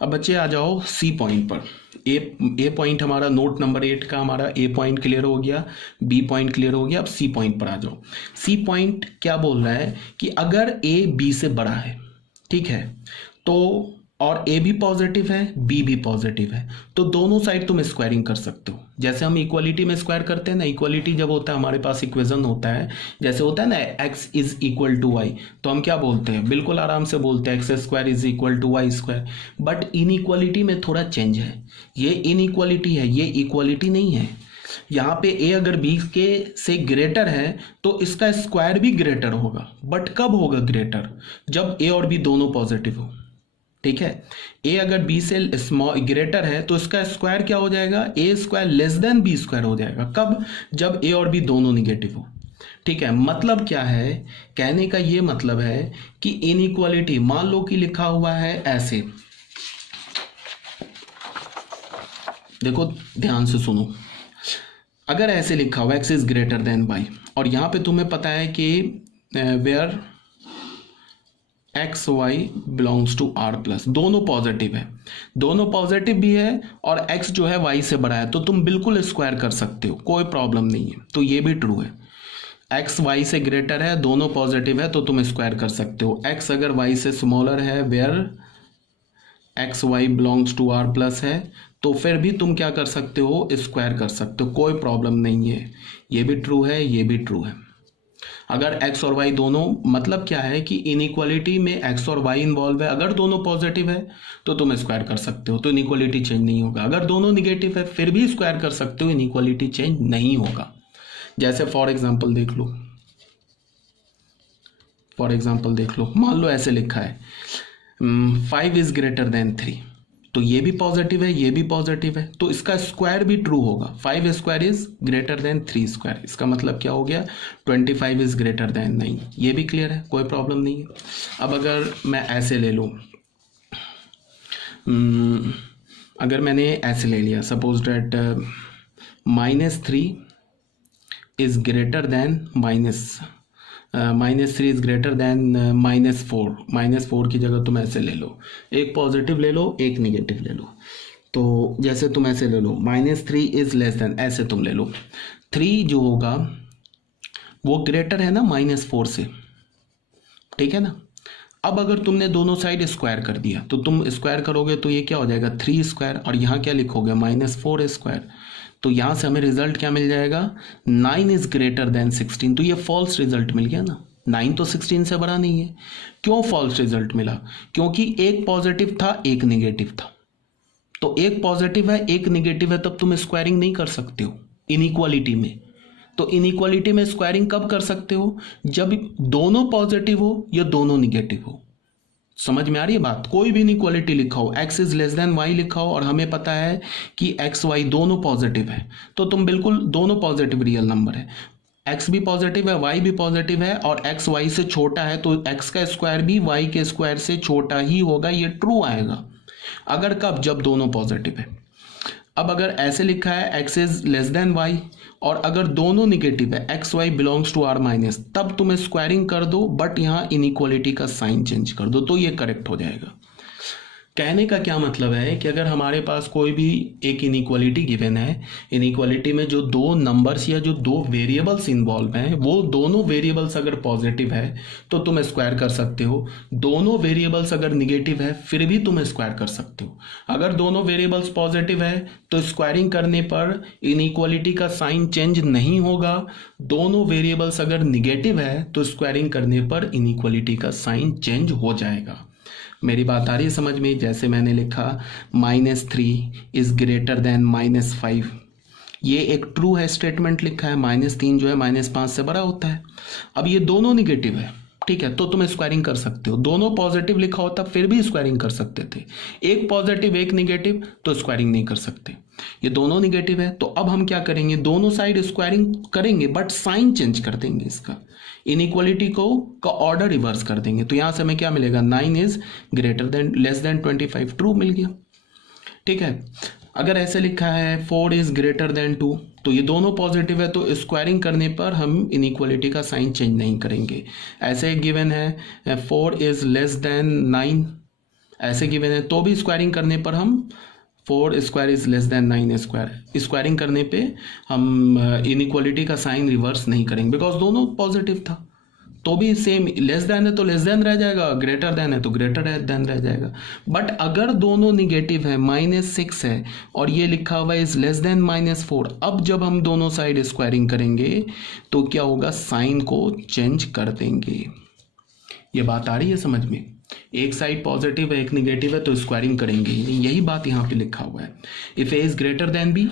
अब बच्चे आ जाओ सी पॉइंट पर। ए पॉइंट हमारा नोट नंबर 8 का हमारा ए पॉइंट क्लियर हो गया, बी पॉइंट क्लियर हो गया। अब सी पॉइंट पर आ जाओ। सी पॉइंट क्या बोल रहा है कि अगर ए बी से बड़ा है, ठीक है, तो और ए भी पॉजिटिव है बी भी पॉजिटिव है, तो दोनों साइड तुम स्क्वायरिंग कर सकते हो। जैसे हम इक्वालिटी में स्क्वायर करते हैं ना, इक्वालिटी जब होता है हमारे पास इक्वेशन होता है, जैसे होता है ना x is equal to y, तो हम क्या बोलते हैं, बिल्कुल आराम से बोलते हैं x square is equal to y square. But inequality में थोड़ा चेंज है, ये इनइक्वालिटी है, ये इक्वालिटी नहीं है। यहाँ पे ए अगर बी के से ग्रेटर है तो इसका स्क्वायर भी ग्रेटर होगा, बट कब होगा ग्रेटर, जब ए और बी दोनों पॉजिटिव हो, ठीक है। ए अगर बी से स्मॉल ग्रेटर है तो इसका स्क्वायर क्या हो जाएगा, A square less than B square हो जाएगा। कब, जब ए और बी दोनों निगेटिव हो, ठीक है। मतलब क्या है, कहने का ये मतलब है कि इनइक्वालिटी, मान लो कि लिखा हुआ है ऐसे, देखो ध्यान से सुनो, अगर ऐसे लिखा हुआ x is greater than y, और यहां पे तुम्हें पता है कि where x y belongs to r plus, दोनों पॉजिटिव है, दोनों पॉजिटिव भी है और एक्स जो है वाई से बड़ा है, तो तुम बिल्कुल स्क्वायर कर सकते हो, कोई प्रॉब्लम नहीं है। तो ये भी ट्रू है, एक्स वाई से ग्रेटर है, दोनों पॉजिटिव है, तो तुम स्क्वायर कर सकते हो। एक्स अगर वाई से स्मॉलर है, where x y belongs to r plus है, तो फिर भी तुम क्या कर सकते हो, स्क्वायर कर सकते हो, कोई प्रॉब्लम नहीं है। ये भी ट्रू है, ये भी ट्रू है। अगर x और y दोनों, मतलब क्या है कि इनइक्वालिटी में x और y इन्वॉल्व है, अगर दोनों पॉजिटिव है तो तुम स्क्वायर कर सकते हो, तो इनइक्वालिटी चेंज नहीं होगा। अगर दोनों निगेटिव है फिर भी स्क्वायर कर सकते हो, इनइक्वालिटी चेंज नहीं होगा। जैसे फॉर एग्जांपल देख लो, फॉर एग्जांपल देख लो, मान लो ऐसे लिखा है 5 इज ग्रेटर देन 3, तो ये भी पॉजिटिव है, ये भी पॉजिटिव है, तो इसका स्क्वायर भी ट्रू होगा। 5 square is greater then 3 square, इसका मतलब क्या हो गया, 25 इज ग्रेटर देन 9। ये भी क्लियर है, कोई प्रॉब्लम नहीं है। अब अगर मैं ऐसे ले लूँ, अगर मैंने ऐसे ले लिया, suppose date -3 is greater then -3 is greater then -4, -4 की जगह तुम ऐसे ले लो, एक पॉजिटिव ले लो एक निगेटिव ले लो। तो जैसे तुम ऐसे ले लो -3 इज लेस देन, ऐसे तुम ले लो 3 जो होगा वो ग्रेटर है ना -4 से, ठीक है ना। अब अगर तुमने दोनों साइड स्क्वायर कर दिया, तो तुम स्क्वायर करोगे तो ये क्या हो जाएगा 3 स्क्वायर, और यहाँ क्या लिखोगे -4 स्क्वायर, तो यहाँ से हमें रिजल्ट क्या मिल जाएगा, 9 इज ग्रेटर देन 16। तो ये फॉल्स रिजल्ट मिल गया ना, 9 तो 16 से बड़ा नहीं है। क्यों फॉल्स रिजल्ट मिला, क्योंकि एक पॉजिटिव था एक निगेटिव था, तो एक पॉजिटिव है एक निगेटिव है, तब तुम स्क्वायरिंग नहीं कर सकते हो इनइक्वालिटी में। तो इनइक्वालिटी में स्क्वायरिंग कब कर सकते हो, जब दोनों पॉजिटिव हो या दोनों निगेटिव हो। समझ में आ रही है बात, कोई भी इनइक्वालिटी लिखा हो, x is less than y लिखा हो और हमें पता है कि एक्स वाई दोनों पॉजिटिव है, तो तुम बिल्कुल, दोनों पॉजिटिव रियल नंबर है, एक्स भी पॉजिटिव है वाई भी पॉजिटिव है, और एक्स वाई से छोटा है, तो एक्स का स्क्वायर भी वाई के स्क्वायर से छोटा ही होगा, ये ट्रू आएगा। अगर कब, जब दोनों पॉजिटिव है। अब अगर ऐसे लिखा है x is less than y, और अगर दोनों निगेटिव है, x y belongs to r minus, तब तुम स्क्वायरिंग कर दो, बट यहाँ इनइक्वालिटी का साइन चेंज कर दो, तो ये करेक्ट हो जाएगा। कहने का क्या मतलब है कि अगर हमारे पास कोई भी एक इनइक्वालिटी गिवन है, इनइक्वालिटी में जो दो नंबर्स या जो दो वेरिएबल्स इन्वॉल्व हैं, वो दोनों वेरिएबल्स अगर पॉजिटिव है तो तुम स्क्वायर कर सकते हो, दोनों वेरिएबल्स अगर निगेटिव है फिर भी तुम स्क्वायर कर सकते हो। अगर दोनों वेरिएबल्स पॉजिटिव है तो स्क्वायरिंग करने पर इनइक्वालिटी का साइन चेंज नहीं होगा, दोनों वेरिएबल्स अगर निगेटिव है तो स्क्वायरिंग करने पर इनइक्वालिटी का साइन चेंज हो जाएगा। मेरी बात आ रही है समझ में, जैसे मैंने लिखा -3 इज ग्रेटर देन -5, ये एक ट्रू है स्टेटमेंट लिखा है, -3 जो है -5 से बड़ा होता है। अब ये दोनों निगेटिव है, ठीक है, तो तुम स्क्वायरिंग कर सकते हो, दोनों पॉजिटिव लिखा होता फिर भी स्क्वायरिंग कर सकते थे, एक पॉजिटिव एक निगेटिव तो स्क्वायरिंग नहीं कर सकते, ये दोनों निगेटिव है। तो अब हम क्या करेंगे, दोनों साइड स्क्वायरिंग करेंगे बट साइन चेंज कर देंगे, इसका इनइक्वालिटी को का ऑर्डर रिवर्स कर देंगे। तो यहां से हमें क्या मिलेगा, 9 is greater than less than 25, true मिल गया, ठीक है। अगर ऐसे लिखा है 4 इज ग्रेटर देन 2, तो ये दोनों पॉजिटिव है, तो स्क्वायरिंग करने पर हम इनइक्वालिटी का साइन चेंज नहीं करेंगे। ऐसे गिवन है 4 इज लेस देन 9, ऐसे गिवन है तो भी स्क्वायरिंग करने पर हम 4 square is less then 9 square, squaring करने पे हम इनइक्वालिटी का साइन रिवर्स नहीं करेंगे बिकॉज दोनों पॉजिटिव था, तो भी सेम लेस देन है तो लेस देन रह जाएगा, ग्रेटर देन है तो ग्रेटर देन रह जाएगा। बट अगर दोनों निगेटिव है, -6 है और ये लिखा हुआ है इज लेस देन -4, अब जब हम दोनों साइड स्क्वायरिंग करेंगे तो क्या होगा, साइन को चेंज कर देंगे। ये बात आ रही है समझ में, एक साइड पॉजिटिव है एक निगेटिव है तो स्क्वायरिंग करेंगे ही नहीं, यही बात यहाँ पे लिखा हुआ है। If a is greater than b,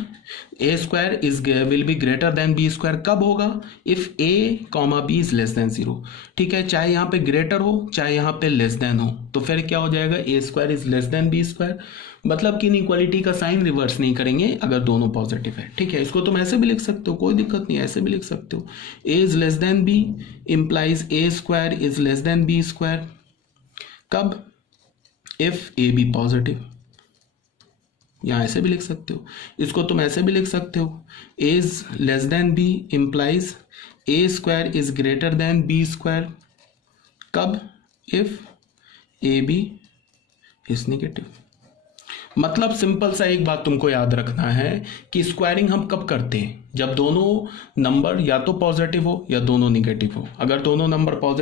a square is will be greater than B square, कब होगा, if a comma b is less than 0। ठीक है, चाहे यहाँ पे ग्रेटर हो चाहे यहाँ पे लेस देन हो, तो फिर क्या हो जाएगा, A square is less than B square, मतलब कि इनइक्वालिटी का साइन रिवर्स नहीं करेंगे अगर दोनों पॉजिटिव है। ठीक है, इसको तुम ऐसे भी लिख सकते हो, कोई दिक्कत नहीं, ऐसे भी लिख सकते हो, A is less than B implies A square is less than B square, कब, इफ ए बी पॉजिटिव। यहां ऐसे भी लिख सकते हो, इसको तुम ऐसे भी लिख सकते हो, A is less than B implies A square is greater than B square, कब, if A B is negative. मतलब सिंपल सा एक बात तुमको याद रखना है कि स्क्वायरिंग हम कब करते हैं, जब दोनों नंबर या तो पॉजिटिव हो या दोनों निगेटिव हो। अगर दोनों नंबर पॉजिटिव